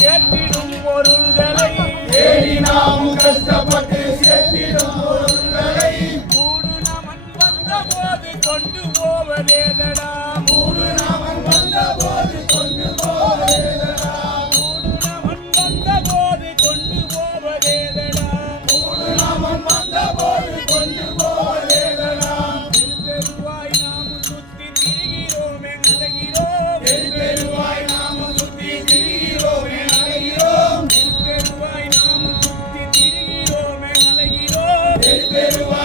சேர்த்திடும் பொருள்களை தேடி நாமும் கஷ்டப்பட்டு சேர்த்திடும் பொருள்களை மூடு நமன் வந்த போது கொண்டு போவதேதடா மூடு நாமன் வந்த போது கொண்டு போவதேதடா மூடு நமன் வந்த போது கொண்டு போவதேதடா மூடு நாமன் வந்த போது கொண்டு போவதேதடா தெருவாய் நாம் சுத்தி திரிகிறோமே அலைகிறோம் பெருவாய் நாமும் சுத்தி திரிகிறோமே அலைகிறோம் தெருவாய் நாம் சுத்தி திரிகிறோமே அலைகிறோம் பெருவாய்